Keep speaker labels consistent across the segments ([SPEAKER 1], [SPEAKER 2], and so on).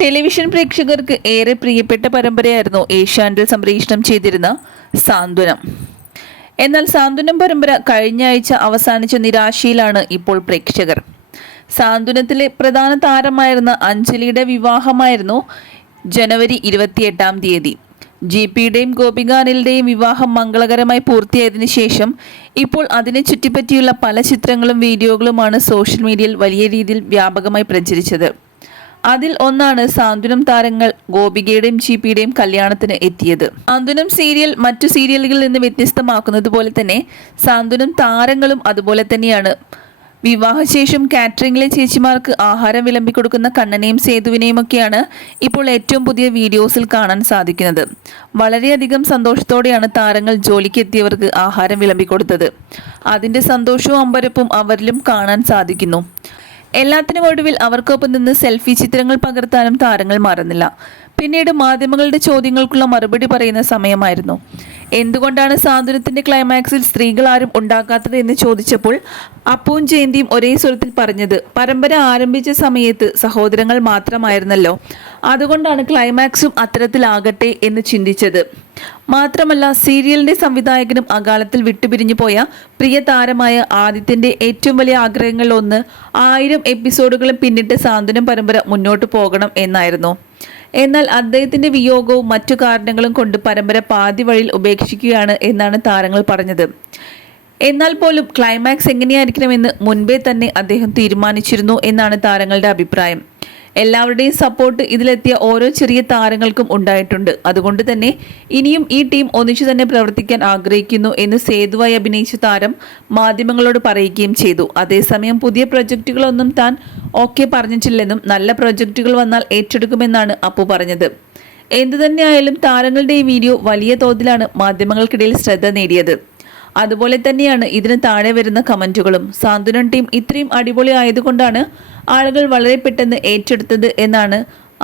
[SPEAKER 1] Television പ്രേക്ഷകർക്ക് ഏറെ പ്രിയപ്പെട്ട പരമ്പരയായിരുന്നു ഏഷ്യാനെറ്റിൽ സംപ്രേഷണം ചെയ്തിരുന്ന സാന്ത്വനം. എന്നാൽ സാന്ത്വനം പരമ്പര കഴിഞ്ഞ ആഴ്ച അവസാനിച്ച നിരാശയിലാണ് ഇപ്പോൾ പ്രേക്ഷകർ. സാന്ത്വനത്തിലെ പ്രധാന താരമായിരുന്ന അഞ്ജലിയുടെ വിവാഹമായിരുന്നു ജനുവരി ഇരുപത്തിയെട്ടാം തീയതി. ജി പിയുടെയും ഗോപികാനിലുടെയും വിവാഹം മംഗളകരമായി പൂർത്തിയായതിനു ശേഷം ഇപ്പോൾ അതിനെ ചുറ്റിപ്പറ്റിയുള്ള പല ചിത്രങ്ങളും വീഡിയോകളുമാണ് സോഷ്യൽ മീഡിയയിൽ വലിയ രീതിയിൽ വ്യാപകമായി പ്രചരിച്ചത്. അതിൽ ഒന്നാണ് സാന്ത്വനം താരങ്ങൾ ഗോപികയുടെയും ജിപിയുടെയും കല്യാണത്തിന് എത്തിയത്. സാന്ത്വനം സീരിയൽ മറ്റു സീരിയലുകളിൽ നിന്ന് വ്യത്യസ്തമാക്കുന്നത് പോലെ തന്നെ സാന്ത്വനം താരങ്ങളും അതുപോലെ തന്നെയാണ്. വിവാഹശേഷം കാറ്ററിംഗിലെ ചേച്ചിമാർക്ക് ആഹാരം വിളമ്പിക്കൊടുക്കുന്ന കണ്ണനെയും സേതുവിനെയും ഒക്കെയാണ് ഇപ്പോൾ ഏറ്റവും പുതിയ വീഡിയോസിൽ കാണാൻ സാധിക്കുന്നത്. വളരെയധികം സന്തോഷത്തോടെയാണ് താരങ്ങൾ ജോലിക്ക് എത്തിയവർക്ക് ആഹാരം വിളമ്പിക്കൊടുത്തത്. അതിന്റെ സന്തോഷവും അമ്പരപ്പും അവരിലും കാണാൻ സാധിക്കുന്നു. എല്ലാത്തിനും ഒടുവിൽ അവർക്കൊപ്പം നിന്ന് സെൽഫി ചിത്രങ്ങൾ പകർത്താനും താരങ്ങൾ മറന്നില്ല. പിന്നീട് മാധ്യമങ്ങളുടെ ചോദ്യങ്ങൾക്കുള്ള മറുപടി പറയുന്ന സമയമായിരുന്നു. എന്തുകൊണ്ടാണ് സാന്ത്വനത്തിന്റെ ക്ലൈമാക്സിൽ സ്ത്രീകൾ ആരും ഉണ്ടാക്കാത്തത് എന്ന് ചോദിച്ചപ്പോൾ അപ്പുവും ജയന്തിയും ഒരേ സ്വരത്തിൽ പറഞ്ഞത് പരമ്പര ആരംഭിച്ച സമയത്ത് സഹോദരങ്ങൾ മാത്രമായിരുന്നല്ലോ. അതുകൊണ്ടാണ് ക്ലൈമാക്സും അത്തരത്തിലാകട്ടെ എന്ന് ചിന്തിച്ചത്. മാത്രമല്ല സീരിയലിന്റെ സംവിധായകനും അകാലത്തിൽ വിട്ടുപിരിഞ്ഞു പോയ പ്രിയ താരമായ ആദിത്യന്റെ ഏറ്റവും വലിയ ആഗ്രഹങ്ങളിൽ ഒന്ന് ആയിരം എപ്പിസോഡുകളും പിന്നിട്ട് സാന്ത്വനം പരമ്പര മുന്നോട്ട് പോകണം എന്നായിരുന്നു. എന്നാൽ അദ്ദേഹത്തിന്റെ വിയോഗവും മറ്റു കാരണങ്ങളും കൊണ്ട് പരമ്പര പാതി വഴിയിൽ ഉപേക്ഷിക്കുകയാണ് എന്നാണ് താരങ്ങൾ പറഞ്ഞത്. എന്നാൽ പോലും ക്ലൈമാക്സ് എങ്ങനെയായിരിക്കണമെന്ന് മുൻപേ തന്നെ അദ്ദേഹം തീരുമാനിച്ചിരുന്നു എന്നാണ് താരങ്ങളുടെ അഭിപ്രായം. എല്ലാവരുടെയും സപ്പോർട്ട് ഇതിലെത്തിയ ഓരോ ചെറിയ താരങ്ങൾക്കും ഉണ്ടായിട്ടുണ്ട്. അതുകൊണ്ട് തന്നെ ഇനിയും ഈ ടീം ഒന്നിച്ചു തന്നെ പ്രവർത്തിക്കാൻ ആഗ്രഹിക്കുന്നു എന്ന് സേതുവായി അഭിനയിച്ച താരം മാധ്യമങ്ങളോട് പറയുകയും ചെയ്തു. അതേസമയം പുതിയ പ്രൊജക്റ്റുകളൊന്നും താൻ ഓക്കെ പറഞ്ഞിട്ടില്ലെന്നും നല്ല പ്രൊജക്റ്റുകൾ വന്നാൽ ഏറ്റെടുക്കുമെന്നാണ് അപ്പു പറഞ്ഞത്. എന്തു തന്നെയായാലും താരങ്ങളുടെ ഈ വീഡിയോ വലിയ തോതിലാണ് മാധ്യമങ്ങൾക്കിടയിൽ ശ്രദ്ധ നേടിയത്. അതുപോലെ തന്നെയാണ് ഇതിന് താഴെ വരുന്ന കമന്റുകളും. സാന്ത്വനം ടീം ഇത്രയും അടിപൊളി ആയതുകൊണ്ടാണ് ആളുകൾ വളരെ പെട്ടെന്ന് ഏറ്റെടുത്തത് എന്നാണ്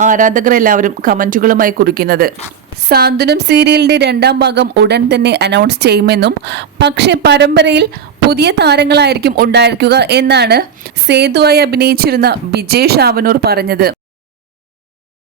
[SPEAKER 1] ആരാധകർ എല്ലാവരും കമന്റുകളുമായി കുറിക്കുന്നത്. സാന്ത്വനം സീരിയലിന്റെ രണ്ടാം ഭാഗം ഉടൻ തന്നെ അനൗൺസ് ചെയ്യുമെന്നും പക്ഷേ പരമ്പരയിൽ പുതിയ താരങ്ങളായിരിക്കും ഉണ്ടായിരിക്കുക എന്നാണ് സേതുവായി അഭിനയിച്ചിരുന്ന വിജയ് ഷാവനൂർ പറഞ്ഞത്.